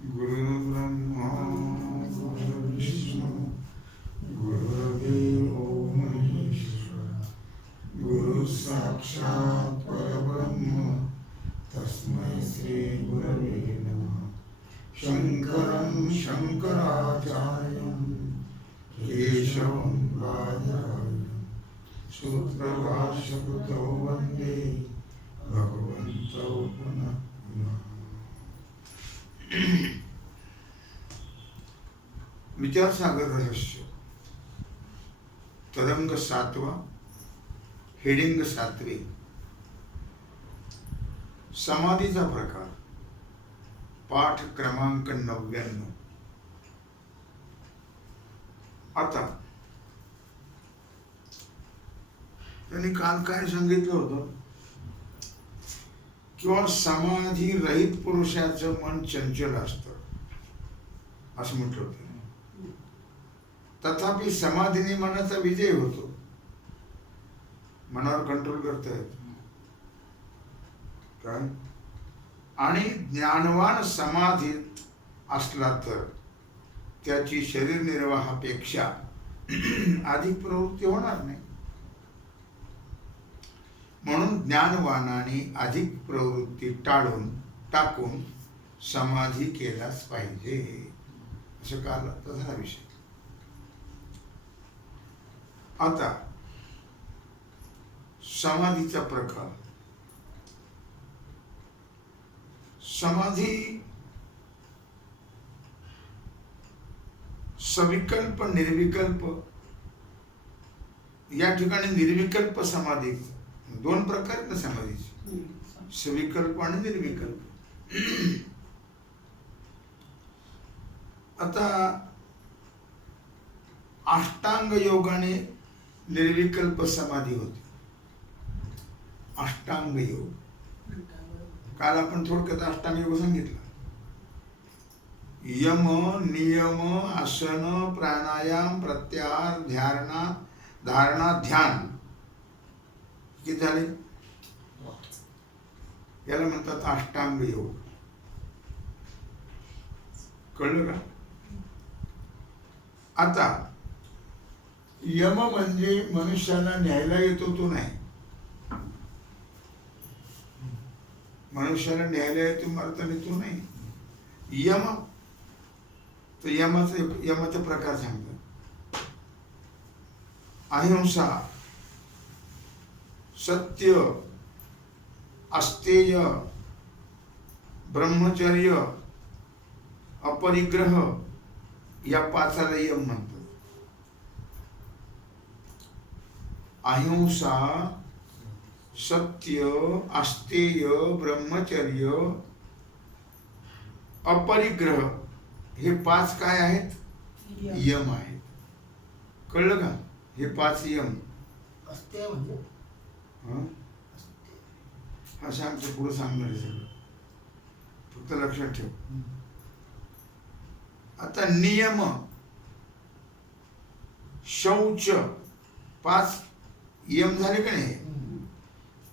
गुरुर्ब्रह्मा गुरुर्विष्णू गुरुर्देवो महेश्वरः गुरु साक्षात् परब्रह्म तस्मै श्री गुरवे नमः। शंकरं शंकराचार्यं केशवं बादरायणं सूत्रभाष्यकृतौ वन्दे भगवन्तौ पुनः पुनः। विचारसागर रहस्य तरंग 7वा, हेडिंग 7वे, समाधीचा प्रकार, पाठ क्रमांक 99। आता त्यांनी काल काय सांगितलं होतं किंवा समाधी रहित पुरुषाचं मन चंचल असतं असं म्हटलं होतं। तथापि समाधीने मनाचा विजय होतो, मनावर कंट्रोल करता येतो काय। आणि ज्ञानवान समाधीत असला तर त्याची शरीर निर्वाहापेक्षा अधिक प्रवृत्ती होणार नाही। म्हणून ज्ञानवानाने अधिक प्रवृत्ती टाकून समाधी केलाच पाहिजे असं काल झाला विषय। आता समाधीचा प्रकार, समाधी सविकल्प निर्विकल्प, या ठिकाणी निर्विकल्प समाधी, दोन प्रकार आहेत ना समाधीचे, सविकल्प आणि निर्विकल्प। आता अष्टांग योगाने निर्विकल्प समाधी होती। अष्टांग योग काल आपण थोडक्यात अष्टांग योग सांगितलं। यम नियम आसन प्राणायाम प्रत्याहार धारणा ध्यान किती झाले, याला म्हणतात अष्टांग योग। कळलं का। आता यम म्हणजे मनुष्याला न्यायला येतो तो नाही, मनुष्याला न्यायला येतो मरताना तो नाही। यम तर यमाचा प्रकार सांगतात। अहिंसा, सत्य, अस्तेय, ब्रह्मचर्य, अपरिग्रह, या पाचाला यम म्हणतात। अहिंसा, सत्य, अस्तेय, ब्रह्मचर्य, अपरिग्रह हे 5 काय आहेत, यम आहेत। कळलं का। हे 5 यम अस्तेय म्हणजे हा सांगतो, पुढे सांगणार आहे सगळं, फक्त लक्षात ठेव। आता नियम, शौच, 5 यम झाले का नाही।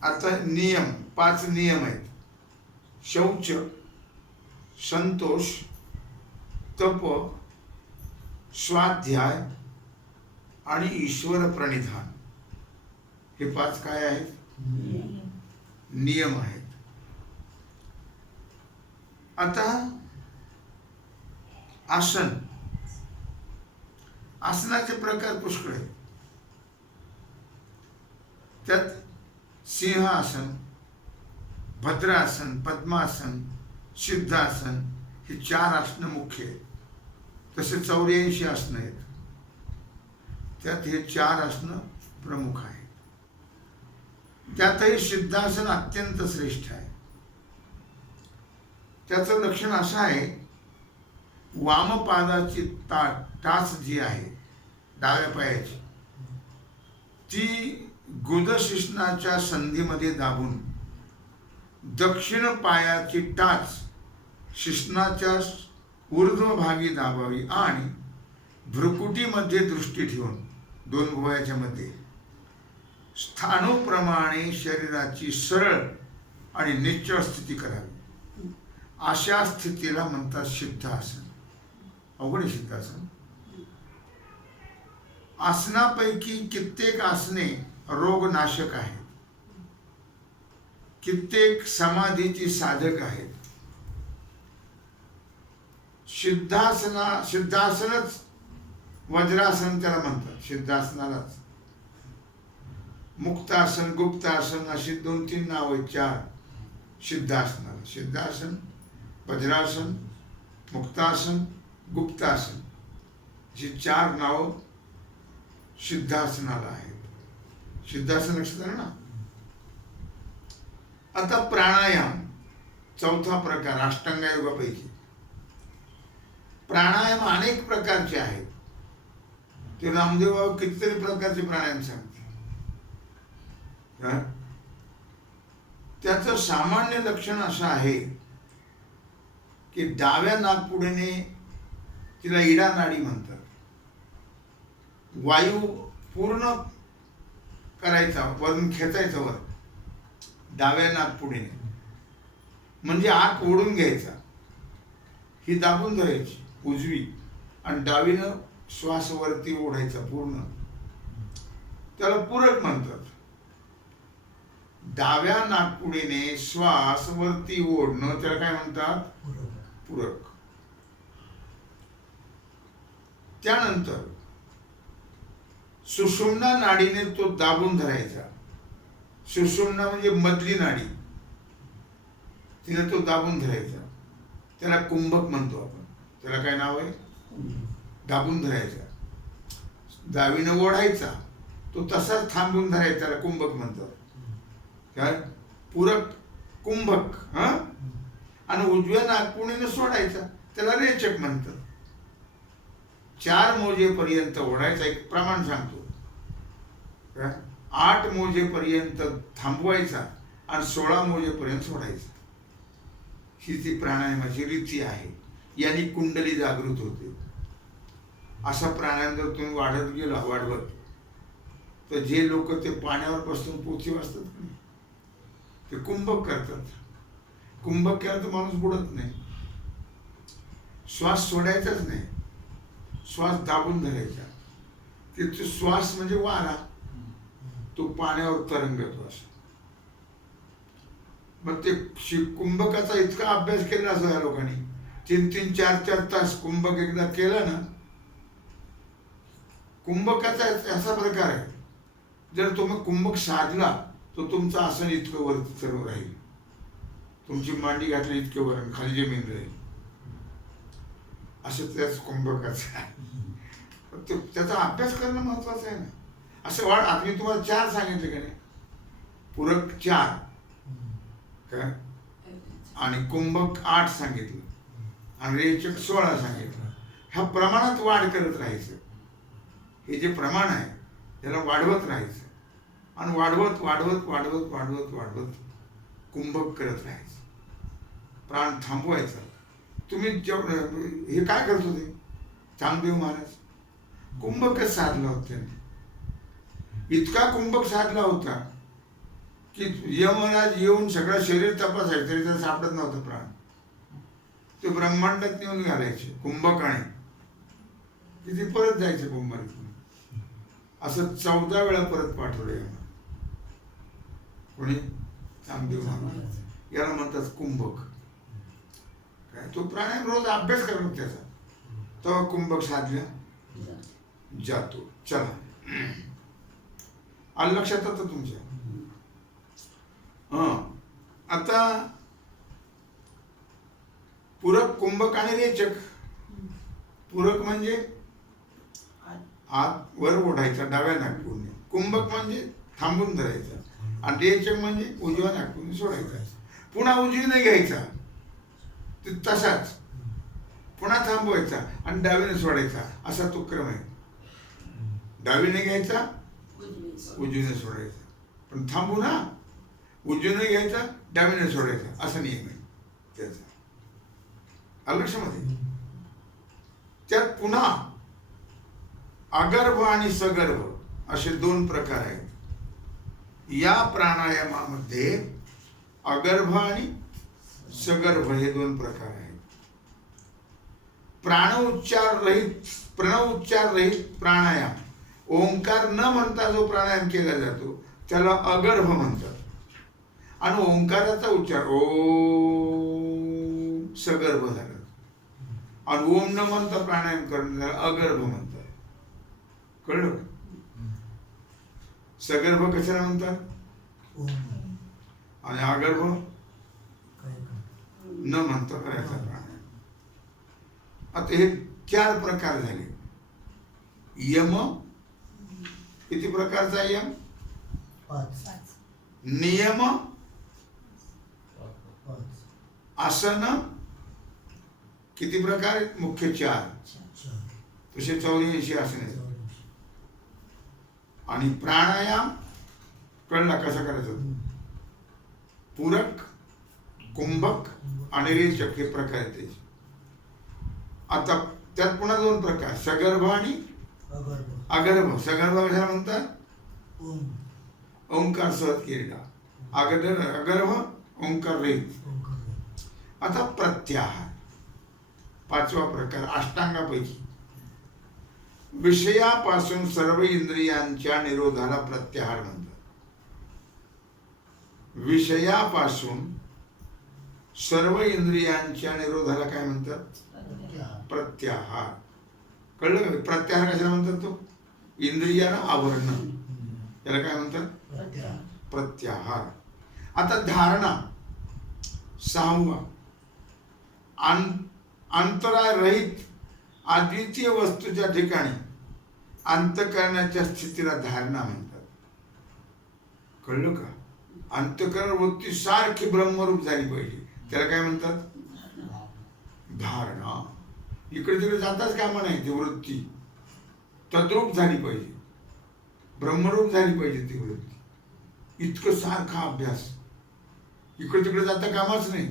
आता नियम 5 नियम आहेत। शौच, संतोष, तप, स्वाध्याय आणि ईश्वर प्रणिधान, हे 5 काय आहेत, नियम आहेत। आता आसन, आसनाचे प्रकार पुष्कळ आहेत। त्यात सिंहासन, भद्रासन, पद्मासन, सिद्धासन ही 4 आसनं मुख्य आहेत। तसे 84 आसनं आहेत, त्यात हे 4 आसनं प्रमुख आहेत। त्यातही सिद्धासन अत्यंत श्रेष्ठ आहे। त्याचं लक्षण असं आहे, वामपादाची टाच जी आहे डाव्या पायाची, ती गुदशिश्नाच्या संधीमध्ये दाबून दक्षिण पायाची टाच शिश्नाच्या ऊर्ध्वभागी दाबावी आणि भ्रुकुटीमध्ये दृष्टी ठेवून 2 भुवयाच्या मध्ये स्थाणूप्रमाणे शरीराची सरळ आणि निश्चळ स्थिती करावी अशा स्थितीला म्हणतात सिद्धासन. अवघड आहे सिद्धासन. आसनापैकी कित्येक आसने रोगनाशक आहेत, कित्येक समाधीची साधक आहेत. सिद्धासनच वज्रासन त्याला म्हणतात, सिद्धासनालाच. मुक्तासन, गुप्तासन अशी 2-3 नाव आहेत, 4 सिद्धासनाला. सिद्धासन, वज्रासन, मुक्तासन, गुप्तासन अशी 4 नाव सिद्धासनाला आहेत. सिद्धासन लक्षात आलं ना. आता प्राणायाम, चौथा प्रकार अष्टांगयोगापैकी. प्राणायाम अनेक प्रकारचे आहेत. ते रामदेव बाबा कितीतरी प्रकारचे प्राणायाम सांगते. त्याचं सामान्य लक्षण असं आहे की डाव्या नाकपुडीने, तिला इडा नाडी म्हणतात, वायू पूर्ण करायचा, वरून खेचायचा वर डाव्या नाकपुडीने, म्हणजे आत ओढून घ्यायचा, ही दाबून धरायची उजवी, आणि डावीनं श्वास वरती ओढायचा पूर्ण. त्याला पूरक म्हणतात. डाव्या नाकपुडीने श्वास वरती ओढणं त्याला काय म्हणतात? पूरक. त्यानंतर सुषुम्ना नाडीने तो दाबून धरायचा. सुषुम्ना म्हणजे मधली नाडी, तिने तो दाबून धरायचा, त्याला कुंभक म्हणतो आपण. त्याला काय नाव आहे? दाबून धरायचा. डावीनं ओढायचा, तो तसाच थांबून धरायचा, त्याला कुंभक म्हणतात. काय? पूरक, कुंभक. आणि उजव्या नाकपुडीने सोडायचा, त्याला रेचक म्हणतात. 4 मोजेपर्यंत ओढायचा, एक प्रमाण सांगतो. 8 मोजेपर्यंत थांबवायचा आणि 16 मोजेपर्यंत सोडायचा. ही ती प्राणायामाची रीती आहे. यांनी कुंडली जागृत होते. असा प्राणायाम जर तुम्ही वाढत गेला, वाढवत, तर जे लोक ते पाण्यावर बसून पोथी वाचतात नाही, ते कुंभक करतात. कुंभक केला तर माणूस बुडत नाही. श्वास सोडायचाच नाही, श्वास दाबून धरायचा. ते श्वास म्हणजे वारा, तो पाण्यावर तरंगतो असं. मग ते कुंभकाचा इतका अभ्यास केला असं या लोकांनी, 3-3, 4-4 तास कुंभक एकदा केला ना. कुंभकाचा असा प्रकार आहे, जर तुम्ही कुंभक साधला तर तुमचं आसन इतकं वरती सर्व राहील, तुमची मांडी घातली इतके वर, खाली जमीन राहील. असं त्याच कुंभकाचं आहे. त्याचा अभ्यास करणं महत्वाचं आहे ना. असं वाढ. आता मी तुम्हाला 4 सांगितले का नाही? पूरक 4 काय, आणि कुंभक 8 सांगितलं, आणि रेचक 16 सांगितलं. ह्या प्रमाणात वाढ करत राहायचं. हे जे प्रमाण आहे त्याला वाढवत राहायचं, आणि वाढवत वाढवत वाढवत वाढवत वाढवत कुंभक करत राहायचं. प्राण थांबवायचा. तुम्ही हे काय करत होते? चांगदेव महाराज कुंभकच साधला होता त्यांनी. इतका कुंभक साधला होता की यमराज येऊन सगळं शरीर तपासायचं, तरी त्याला सापडत नव्हतं प्राण. ते ब्रह्मांडात नेऊन घालायचे कुंभकाने, किती परत जायचे कुंभारीतून. असं 14 वेळा परत पाठवलं कोणी? चांगदेव महाराज. याला म्हणतात कुंभक. काय तो प्राणायाम रोज अभ्यास करतो त्याचा, तेव्हा कुंभक साधल्या जातो. चला, आलं लक्षात आता तुमच्या? आता पूरक, कुंभक आणि रेचक. पूरक म्हणजे आत वर ओढायचा डाव्या नाकपुडीने, कुंभक म्हणजे थांबून धरायचा, आणि रेचक म्हणजे उजव्या नाकपुडीने सोडायचा. पुन्हा उजवीने घ्यायचा तसाच, पुन्हा थांबवायचा आणि डावीने सोडायचा. असा तो क्रम आहे. डावीने घ्यायचा, उजवीने सोडायचा, पण थांबू ना. उजवीने घ्यायचा, डावीने सोडायचा, असा नियम आहे त्याचा. आलं लक्षामध्ये? त्यात पुन्हा अगर्भ आणि सगर्भ असे 2 प्रकार आहेत. या प्राणायामामध्ये अगर्भ आणि सगर्भ हे दोन प्रकार आहेत. प्रणव उच्चार रहित प्राणायाम, ओंकार न म्हणता जो प्राणायाम केला जातो त्याला अगर्भ म्हणतात. आणि ओंकाराचा उच्चार ओम सगर्भ झाला. आणि ओम न म्हणता प्राणायाम करण्याला अगर्भ म्हणतात. कळलं? सगर्भ कशाला म्हणतात आणि अगर्भ न म्हणता करायचा प्राणायाम. आता हे 4 प्रकार झाले. यम, किती प्रकारचा यम? 5. नियम, आसन किती प्रकार आहेत? मुख्य 4. तसे 84 आसन आहेत. आणि प्राणायाम कळला कसा करायचा? पूरक, कुंभक आणि रेचक हे प्रकार आहेत त्याचे. आता त्यात पुन्हा 2 प्रकार, सगर्भ आणि अगर्भ. सगर्भ कशाला म्हणतात? ओंकार सहज केलेला. अगर्भ ओंकार रहित. आता प्रत्याहार 5वा प्रकार अष्टांगापैकी. विषयापासून सर्व इंद्रियांच्या निरोधाला प्रत्याहार म्हणतात. विषयापासून सर्व इंद्रियांच्या निरोधाला काय म्हणतात? प्रत्याहार. कळलं का? प्रत्याहार कशाला म्हणतात? तो इंद्रियाला आवरण, त्याला काय म्हणतात? प्रत्याहार. आता धारणा 6वा, अंतराय रहित अद्वितीय वस्तूच्या ठिकाणी अंतःकरणाच्या स्थितीला धारणा म्हणतात. कळलं का? अंतःकरण वृत्ती सारखी ब्रह्मरूप झाली पाहिजे, त्याला काय म्हणतात? धारणा. इकडे तिकडे जाताच कामा नाही. ती वृत्ती तद्रूप झाली पाहिजे, ब्रह्मरूप झाली पाहिजे ती वृत्ती. इतकं सारखा अभ्यास, इकडे तिकडे जाता कामाच नाही,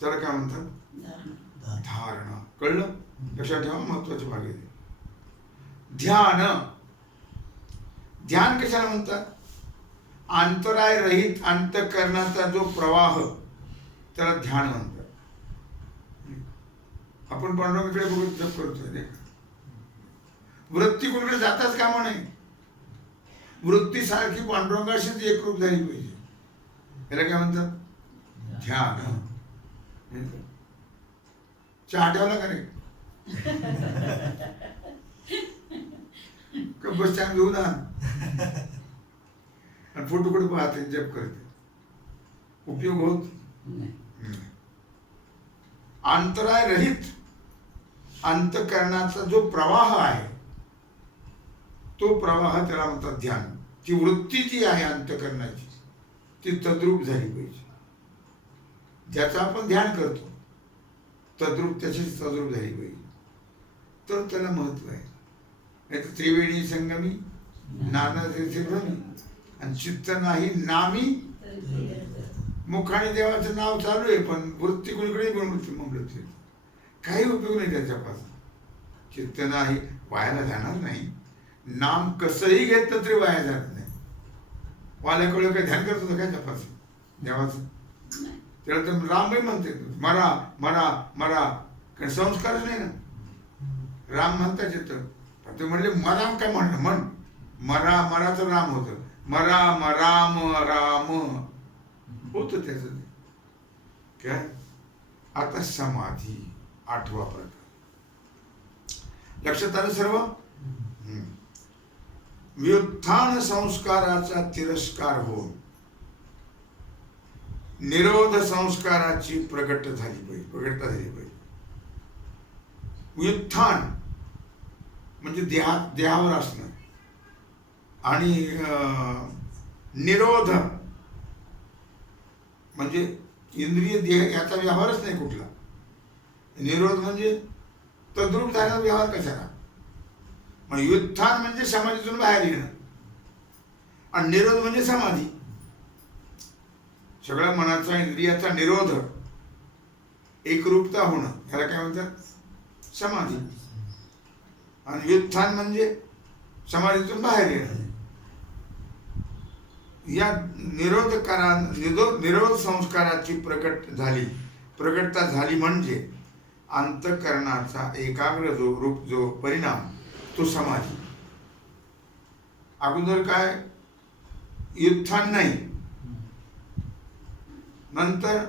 त्याला काय म्हणतात? धारणा. कळलं? लक्षात ठेवा, महत्वाचे भाग आहे. ध्यान. ध्यान कशाला म्हणतात? अंतराय रहित अंतःकरणाचा जो प्रवाह त्याला ध्यान म्हणतात. आपण पांडुरंगाकडे बघून जप करतोय. वृत्ती कोणीकडे जाताच कामा नाही. वृत्ती सारखी पांडुरंगाशीच एकरूप झाली पाहिजे, त्याला काय म्हणतात? ध्यान. चहा ठेवला का रे? बस छान घेऊ ना. आणि फोटो कुठे पाहते, जप करते, उपयोग होत. अंतराय रहित अंतःकरणाचा जो प्रवाह आहे तो प्रवाह त्याला म्हणतात ध्यान. ती वृत्ती जी आहे अंतःकरणाची ती तद्रूप झाली पाहिजे. ज्याचं आपण ध्यान करतो तद्रूप त्याची तद्रूप झाली पाहिजे, तर त्याला महत्व आहे. नाही तर त्रिवेणी संगमी नाना तेथे भ्रमी आणि चित्त नाही नामी. मुखाने देवाचं नाव चालू आहे पण वृत्ती कोणीकडे म्हणत काही उपयोग नाही त्याच्यापासून. चित्त नाही, वायाला जाणार नाही. नाम कसंही घेतलं तरी वाया जात नाही. वाल्याकडे काही ध्यान करत होतं काय त्यापासून देवाचं? त्याला तर रामही म्हणते मरा मरा मरा, कारण संस्कारच नाही ना. राम म्हणताच येतं, ते म्हणले मराम काय म्हणलं? म्हण मरा मराचं राम होतं. मरा मराम राम होतं त्याचं काय. आता समाधी 8वा प्रकार. लक्षात आलं सर्व? व्युत्थान संस्काराचा तिरस्कार होऊन निरोध संस्काराची प्रगटता झाली पाहिजे. व्युत्थान म्हणजे देहावर असणं आणि निरोध म्हणजे इंद्रिय देह याचा व्यवहारच नाही कुठला. निरोध म्हणजे तद्रूप झालेला व्यवहार कशाला. म्हणजे व्युत्थान म्हणजे समाधीतून बाहेर येणं आणि निरोध म्हणजे समाधी. सगळ्या मनाचा इंद्रियाचा निरोध, एकरूपता होणं, ह्याला काय म्हणतात? समाधी. आणि व्युत्थान म्हणजे समाधीतून बाहेर येणं. या निरोध संस्काराची प्रकट झाली प्रगटता झाली म्हणजे अंतःकरणाचा एकाग्र रूप जो परिणाम तो समाधी. अगोदर काय युत्थान नाही, नंतर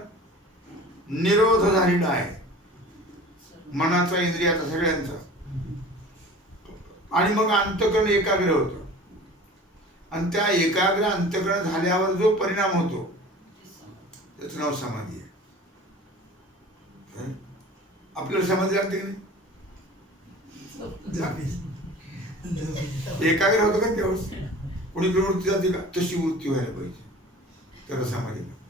निरोध झालेला आहे मनाचा, इंद्रियाचा, सगळ्यांचा. आणि मग अंतःकरण एकाग्र होतं. आणि त्या एकाग्र अंतःकरण झाल्यावर जो परिणाम होतो त्याचं नाव समाधी आहे. आपल्याला समाधी लागते की नाही? एकाग्र होतं का तेव्हाच? कोणी प्रवृत्ती जाते का? तशी वृत्ती व्हायला पाहिजे, त्याला समाधी लागते.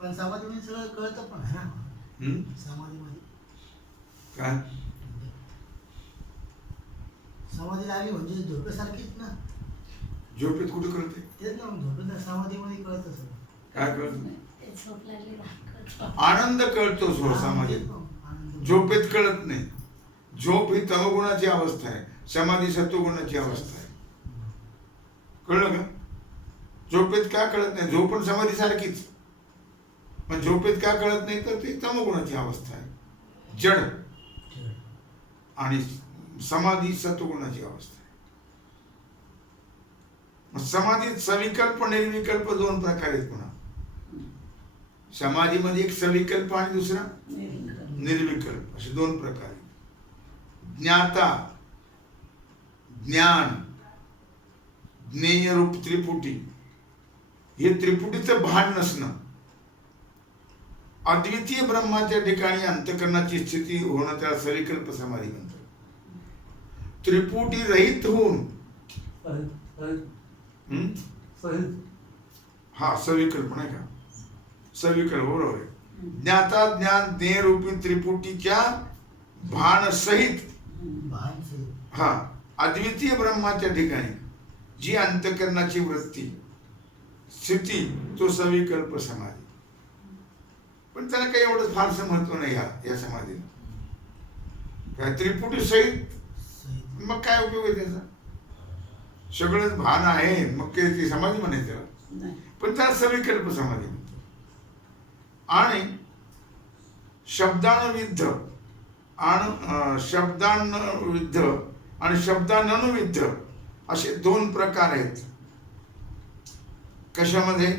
पण समाधीमध्ये सगळं कळतं पण आहे ना. समाधीमध्ये काय समाधी लागली म्हणजे झोपेसारखीच ना. झोपेत कुठे कळते? तेच ना, झोपेत समाधीमध्ये कळतं सगळं. काय कळतं? आनंद कळतो समाधीत, झोपेत कळत नाही. झोप ही तमगुणाची अवस्था आहे, समाधी सत्वगुणाची अवस्था आहे. कळलं का? झोपेत का कळत नाही? झोप पण समाधी सारखीच, पण झोपेत का कळत नाही तर ती तमगुणाची अवस्था आहे, जड. आणि समाधी सत्वगुणाची अवस्था आहे. समाधीत सविकल्प निर्विकल्प दोन प्रकार आहेत. पुन्हा समाधीमध्ये एक सविकल्प आणि दुसरा निर्विकल्प, असे दोन प्रकार आहेत. ज्ञाता, ज्ञान, ज्ञेय रूप त्रिपुटी, हे त्रिपुटीचं भान नसणं. अद्वितीय ब्रह्माच्या ठिकाणी अंतःकरणाची स्थिती होणं त्याला सविकल्प समाधी म्हणतात. त्रिपुटी रहित होऊन हा सविकल्प नाही का? सविकल्प बरोबर आहे. ज्ञाता ज्ञान ज्ञेय रूपी त्रिपुटीच्या भान सहित हा अद्वितीय ब्रह्माच्या ठिकाणी जी अंतःकरणाची वृत्ती स्थिती तो सविकल्प समाधी. पण त्याला काही एवढं फारसं महत्व नाही या समाधीला. काय त्रिपुटी सहित मग काय उपयोग आहे त्याचा? सगळंच भान आहे मग ती समाधी म्हणायचं त्याला, पण त्याला सविकल्प समाधी म्हणतो. आणि शब्दानुविद्ध आणि शब्दाननुविद्ध असे दोन प्रकार आहेत. कशामध्ये?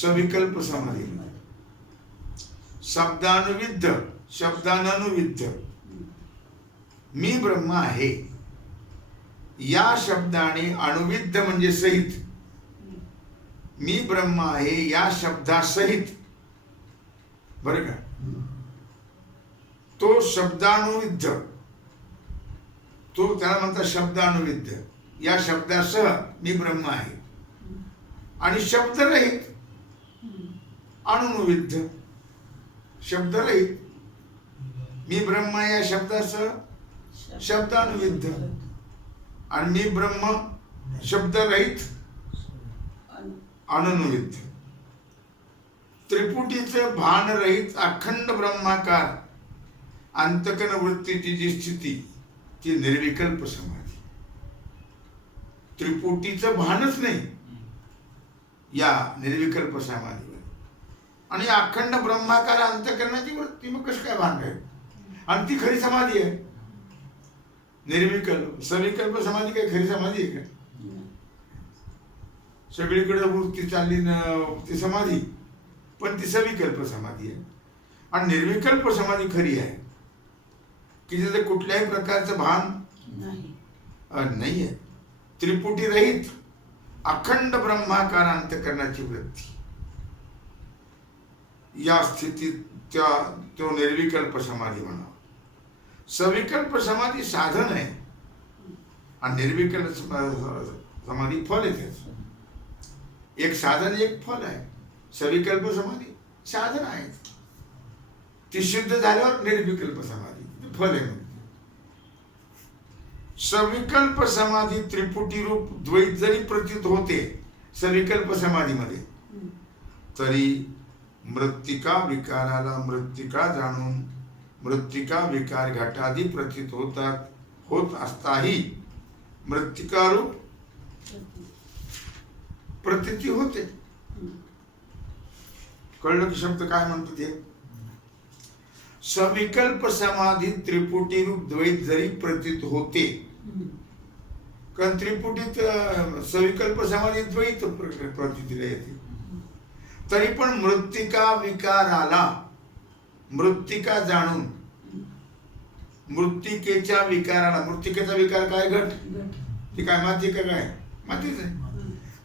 सविकल्प समाधी. शब्दानुविद्ध, शब्दाननुविद्ध. मी ब्रह्म आहे या शब्दाने, अनुविद्ध म्हणजे सहित, मी ब्रह्म आहे या शब्दासहित, बरं का? तो शब्दानुविद्ध, तो त्याला म्हणतात शब्दानुविद्ध. या शब्दासह मी ब्रह्म आहे. आणि शब्दरहित अनुविद्ध, शब्दरहित मी ब्रह्म या शब्दासह शब्दानुविद्ध. आणि मी ब्रह्म शब्दरहित अनुविद्ध. त्रिपुटीचं भानरहित अखंड ब्रह्माकार अंतःकरण वृत्तीची जी स्थिती ती निर्विकल्प समाधी. त्रिपुटीचं भानच नाही या निर्विकल्प समाधीवर. आणि अखंड ब्रह्माकार अंतःकरणाची वृत्ती मग कसं काय भान राहील? आणि ती खरी समाधी आहे. निर्विकल्प सविकल्प समाधी काय खरी समाधी आहे का? सगळीकडे वृत्ती चालली ना ती समाधी, पण ती सविकल्प समाधी आहे. आणि निर्विकल्प समाधी खरी आहे की जिथे कुठल्याही प्रकारचं भान नाही आहे. त्रिपुटी रहित अखंड ब्रह्माकार अंतःकरणाची वृत्ती, या स्थितीत तो निर्विकल्प समाधी म्हणा. सविकल्प समाधी साधन आहे आणि निर्विकल्प समाधी फल आहे. त्याचं एक साधन एक फल आहे. सविकल्प समाधी साधन आहे, ती सिद्ध झाल्यावर निर्विकल्प समाधी फल आहे. सविकल्प समाधी त्रिपुटी रूप द्वैत जरी प्रतीत होते सविकल्प समाधीमध्ये, तरी मृत्तिका विकाराला मृत्तिका जाणून मृत्तिका विकार घटादी प्रतीत होत असताही मृत्तिका रूप प्रतीती होते. कळलं की शब्द काय म्हणतो ते? सविकल्प समाधी त्रिपुटी रूप द्वैत जरी प्रतीत होते, कारण त्रिपुटीत सविकल्प समाधी द्वैत प्रतीतीला येते, तरी पण मृत्तिका विकाराला मृत्तिका जाणून मृत्तिकेच्या विकाराला, मृत्तिकेचा विकार काय? घट. ती काय माती का काय? मातीच आहे.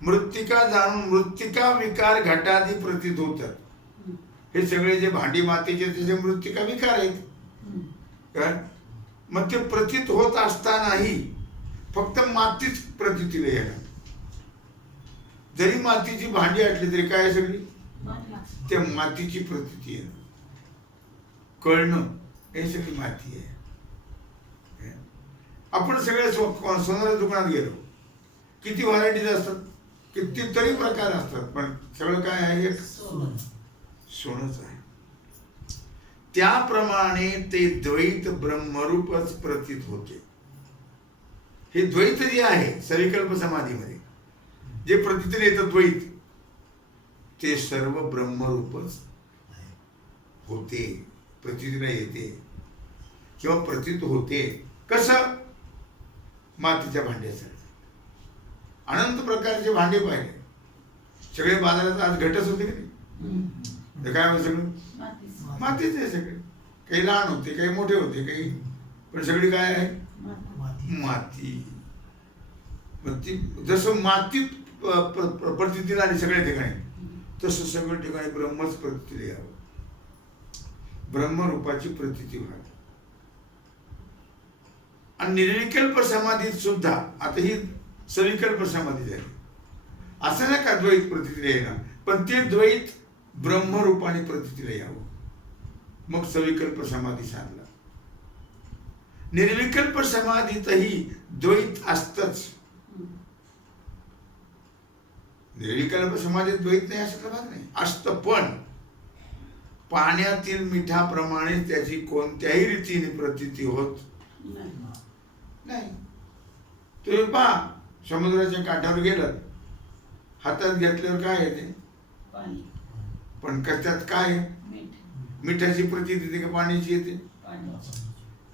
मृत्तिका जाणून मृत्तिका विकार घटादी प्रतीत होतात. हे सगळे जे भांडी मातीचे त्याचे मृत्तिका विकार आहेत. काय? मग ते प्रतीत होत असतानाही फक्त मातीच प्रतीतीला येणार. जरी मातीची भांडी असली तरी काय आहे? सगळी त्या मातीची प्रतीती आहे. कळणं हे सगळी माती आहे. आपण सगळे सोनाराच्या दुकानात गेलो, किती व्हरायटीज असतात, कितीतरी प्रकार असतात, पण सगळं काय आहे? एक सोनच आहे. त्याप्रमाणे ते द्वैत ब्रह्मरूपच प्रतीत होते. हे द्वैत जे आहे सविकल्प समाधीमध्ये जे प्रतीतीला येतं द्वैत, ते सर्व ब्रह्मरूपच होते, प्रतीतीला येते किंवा प्रतीत होते. कसं? मातीच्या भांड्याचं अनंत प्रकारचे भांडे पाहिले, सगळे बाजारात आज घटच होते की नाही? काय होतं? सगळं मातीच आहे. सगळे काही लहान होते, काही मोठे होते, काही, पण सगळी काय आहे? माती. मग ती जसं मातीत प्रतीतीला आली सगळ्या ठिकाणी, तसं सगळ्या ठिकाणी ब्रह्मच प्रतीतीला यावं, ब्रह्मरूपाची प्रतीती व्हावी. आणि निर्विकल्प समाधीत सुद्धा, आता ही सविकल्प समाधी झाली, असं नाही का द्वैत प्रतीतीला येणार, पण ते द्वैत ब्रह्मरूपाने प्रतीतीला यावं, मग सविकल्प समाधी साधला. निर्विकल्प समाधीतही द्वैत असतच. निर्विकल्प समाधीत द्वैत नाही असं भाग नाही, असतं, पण पाण्यातील मिठाप्रमाणे त्याची कोणत्याही रीतीने प्रतीती होत नाही. तुम्ही पहा, समुद्राच्या काठावर गेलात, हातात घेतल्यावर काय येते? पण त्यात काय? मिठाची प्रतीती येते का पाण्याची येते?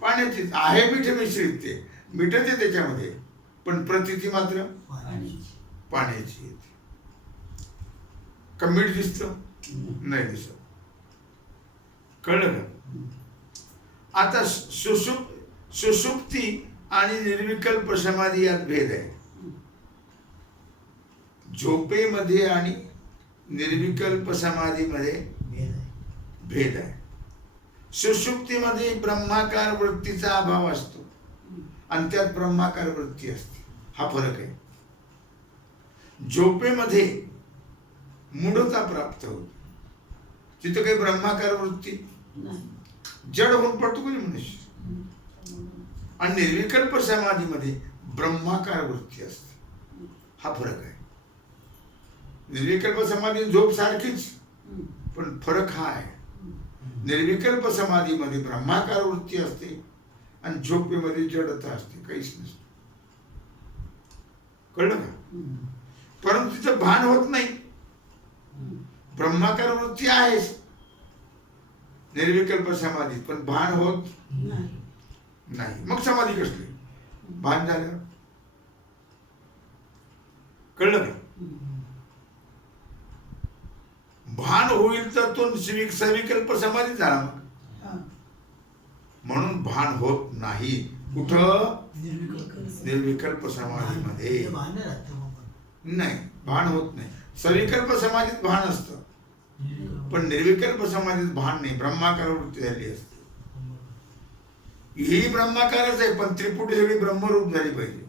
पाण्याचीच आहे. मीठ मिश्रित, ते मीठच आहे त्याच्यामध्ये, पण प्रतीती मात्र पाण्याची येते. का मीठ दिसतं? नाही दिसत. कळलं का? आता सुषुप्ती आणि निर्विकल्प समाधी यात भेद आहे. झोपेमध्ये आणि निर्विकल्प समाधीमध्ये भेद आहे. सुषुप्तीमध्ये ब्रह्माकार वृत्तीचा अभाव असतो आणि त्यात ब्रह्माकार वृत्ती असते, हा फरक आहे. झोपेमध्ये मूढता प्राप्त होते, तिथं काही ब्रह्माकार वृत्ती, जड होऊन पडतो कोणी मनुष्य. आणि निर्विकल्प समाधीमध्ये ब्रह्माकार वृत्ती असते, हा फरक आहे. निर्विकल्प समाधी झोप सारखीच, पण फरक हा आहे. निर्विकल्प समाधीमध्ये ब्रह्माकार वृत्ती असते आणि झोपेमध्ये जडता असते, काहीच नसते. कळलं का? परंतु तिथं भान होत नाही, ब्रह्माकार वृत्ती आहेच निर्विकल्प समाधीत, पण भान होत नाही. मग समाधी कसली? भान झालं. कळलं का? भान होईल तर तो सविकल्प समाधी झाला. मग म्हणून भान होत नाही कुठं? निर्विकल्प समाधीमध्ये नाही, भान होत नाही. सविकल्प समाधीत भान असतं, पण निर्विकल्प समाधीत भान नाही, ब्रह्माकार वृत्ती झाली असते. ही ब्रह्माकारच आहे, पण त्रिपुटी सगळी ब्रह्मरूप झाली पाहिजे.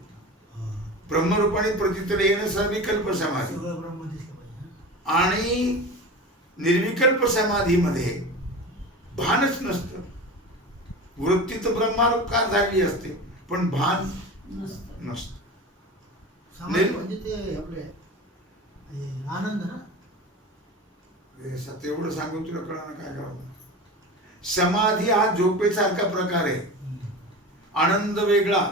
ब्रह्मरूपाने प्रतीतीला येणं सविकल्प समाधी. आणि निर्विकल्प समाधीमध्ये भानच नसतं. वृत्ती तर ब्रह्माकार झाली असते, पण भान नसतं. म्हणजे ते आपले आनंद ना, एवढं सांगून तुला कळणार काय करावं. समाधी हा झोपेसारखा प्रकार आहे, आनंद वेगळा.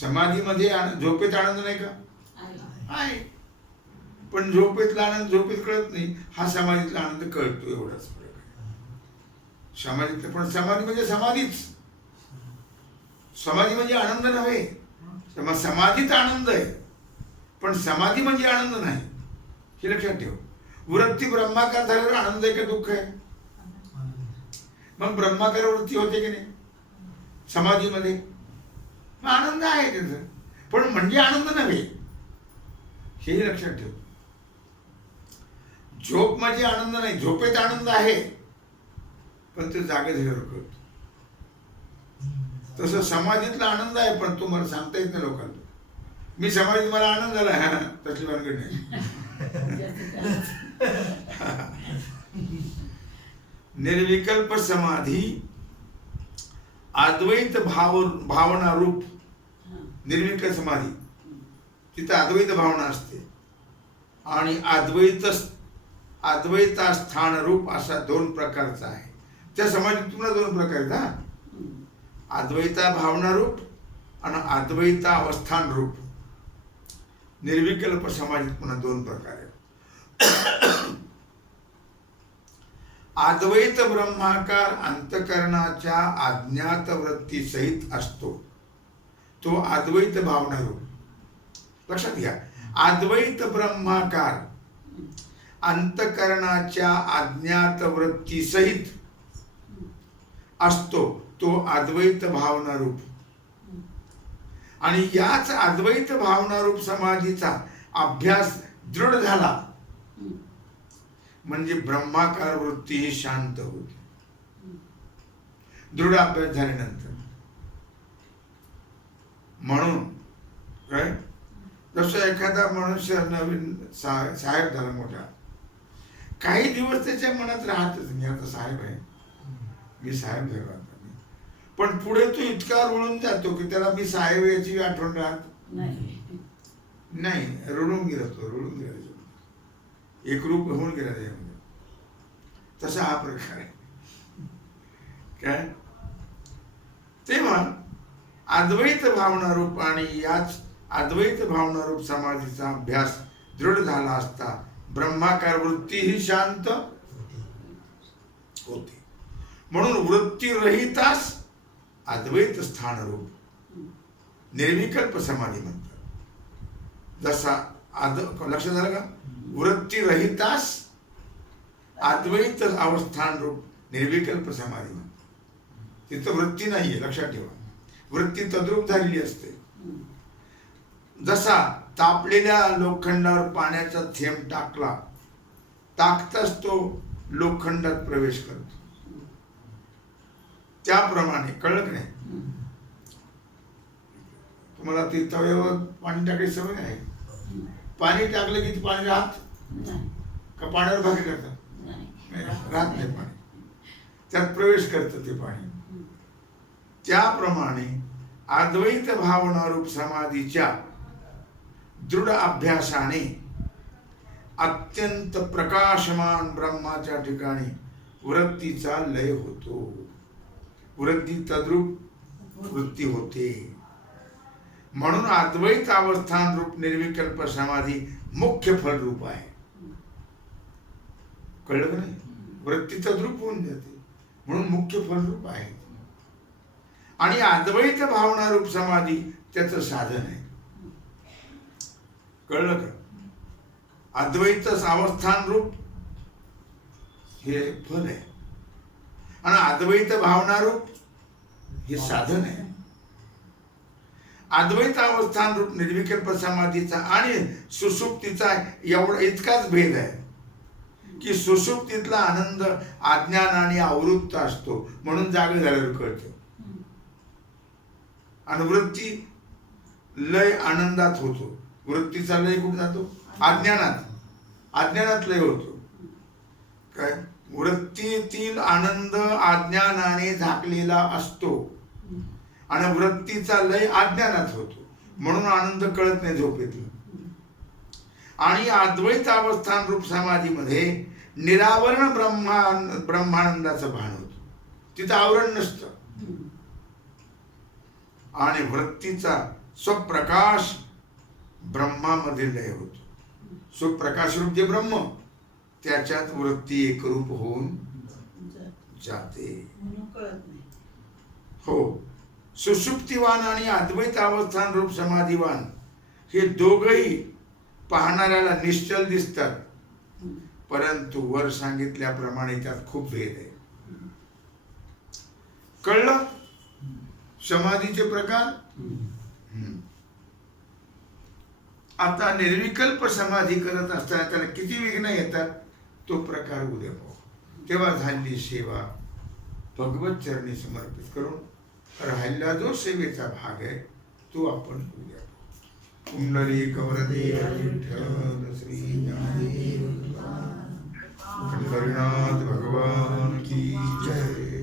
समाधीमध्ये झोपेत आनंद नाही का? आहे. पण झोपेतला आनंद झोपेत कळत नाही, हा समाधीतला आनंद कळतो, एवढाच फरक आहे. समाधीतला, पण समाधी म्हणजे समाधीच, समाधी म्हणजे आनंद नव्हे. मग समाधीत आनंद आहे, पण समाधी म्हणजे आनंद नाही, हे लक्षात ठेव. वृत्ती ब्रह्माकार झाल्यावर आनंद आहे का दुःख आहे? मग ब्रह्माकार वृत्ती होते की नाही समाधीमध्ये? मग आनंद आहे त्याचं, पण म्हणजे आनंद नव्हे, हेही लक्षात ठेव. झोप म्हणजे आनंद नाही, झोपेत आनंद आहे, पण ते जागे झाल्यावर कळतो. तसं समाधीतला आनंद आहे, पण तो मला सांगता येत नाही लोकांना. मी समाधीत मला आनंद झाला, हा तसली भानगड नाही. निर्विकल्प समाधी अद्वैत भावना रूप निर्विकल्प समाधी, तिथं अद्वैत भावना असते, आणि अद्वैतास्थान रूप असा 2 प्रकारचा आहे. त्या समाधीत पुन्हा 2 प्रकार आहेत, अद्वैता भावना रूप आणि अद्वैता अवस्थान रूप. निर्विकल्प समाधीत पुन्हा 2 प्रकार आहेत. अद्वैत ब्रह्माकार अंतकरणाच्या अज्ञात वृत्ती सहित असतो, तो अद्वैत भावना रूप. लक्षात घ्या, अद्वैत ब्रह्माकार अंतकरणाच्या अज्ञात वृत्ती सहित असतो, तो अद्वैत भावना रूप. आणि याच अद्वैत भावना रूप समाधीचा अभ्यास दृढ झाला म्हणजे ब्रह्माकार वृत्ती ही शांत होते. दृढ अभ्यास झाल्यानंतर. म्हणून काय, जसं एखादा मनुष्य नवीन साहेब झाला मोठा, काही दिवस त्याच्या मनात राहतच, मी आता साहेब आहे, मी साहेब झालो आता, पण पुढे तो इतका रुळून जातो की त्याला मी साहेब याची आठवण राहत नाही. रुळून गेला तो, रुळून गेला, एक रूप होऊन गेला त्याच्यामध्ये. तसा हा प्रकार आहे. काय, तेव्हा अद्वैत भावना रूप आणि याच अद्वैत भावना रूप समाधीचा अभ्यास दृढ झाला असता ब्रह्माकार वृत्ती ही शांत होते. म्हणून वृत्ती रहितास अद्वैत स्थान रूप निर्विकल्प समाधी म्हणतात. जसा लक्षात झालं का, वृत्ती रहितास अद्वैत अवस्थान रूप निर्विकल्प समाधी म्हणतात. तिथं वृत्ती नाहीये, लक्षात ठेवा. वृत्ती तद्रूप झालेली असते. जसा तापलेल्या लोखंडावर पाण्याचा थेंब टाकताच तो लोखंडात प्रवेश करतो, त्याप्रमाणे. कळलं की नाही तुम्हाला? ती तव्यावर पाणी टाकायची सवय आहे. पाणी टाकलं की पाणी राहत का? पाण्यावर भाकरी करतात, राहत नाही पाणी, त्यात प्रवेश करतं ते पाणी. त्याप्रमाणे अद्वैत भावनारूप समाधीच्या दृढ अभ्यासाने अत्यंत प्रकाशमान ब्रह्माच्या ठिकाणी वृत्तीचा लय होतो. वृत्ती तद्रूप वृत्ती होते. म्हणून अद्वैत अवस्थान रूप निर्विकल्प समाधी मुख्य फलरूप आहे. कळलं का नाही? वृत्ती तद्रूप होऊन जाते म्हणून मुख्य फलरूप आहे. आणि अद्वैत भावना रूप समाधी त्याचं साधन आहे. कळलं का? अद्वैत अवस्थान रूप हे फल आहे आणि अद्वैत भावना रूप हे साधन आहे. अद्वैत अवस्थान रूप निर्विकल्प समाधीचा आणि सुषुप्तीचा एवढा इतकाच भेद आहे की सुषुप्तीतला आनंद अज्ञानाने आवृत्त असतो म्हणून जागे झाल्यावर कळतं. आणि वृत्ती लय आनंदात होतो. वृत्तीचा लय कुठे जातो? अज्ञानात. अज्ञानात लय होतो. काय? वृत्तीतील आनंद अज्ञानाने झाकलेला असतो आणि वृत्तीचा लय अज्ञानात होतो म्हणून आनंद कळत नाही झोपेतला. आणि अद्वैत अवस्थान रूप समाधीमध्ये निरावरण ब्रह्मानंदाचं भान होतं. तिथं आवरण नसतं आणि वृत्तीचा स्वप्रकाश ब्रह्मामध्ये लय होतो. सो प्रकाशरूप जे ब्रह्म त्याच्यात वृत्ती एकरूप होऊन जाते. म्हणून कळत नाही. हो, सुषुप्तिवान आणि अद्वैत अवस्थान रूप समाधिवान हे दोघही पाहणाऱ्याला निश्चल दिसतात, परंतु वर सांगितल्याप्रमाणे त्यात खूप भेद आहे. कळलं समाधीचे प्रकार? आता निर्विकल्प समाधी करत असताना त्याला किती विघ्न येतात तो प्रकार उद्या पाहू. तेव्हा झालेली सेवा भगवत चरणी समर्पित करून राहिला जो सेवेचा भाग आहे तो आपण उद्या पाहू. पुंडलिक वरदे विठ्ठल श्री ज्ञानदेव पंढरीनाथ भगवान की जय.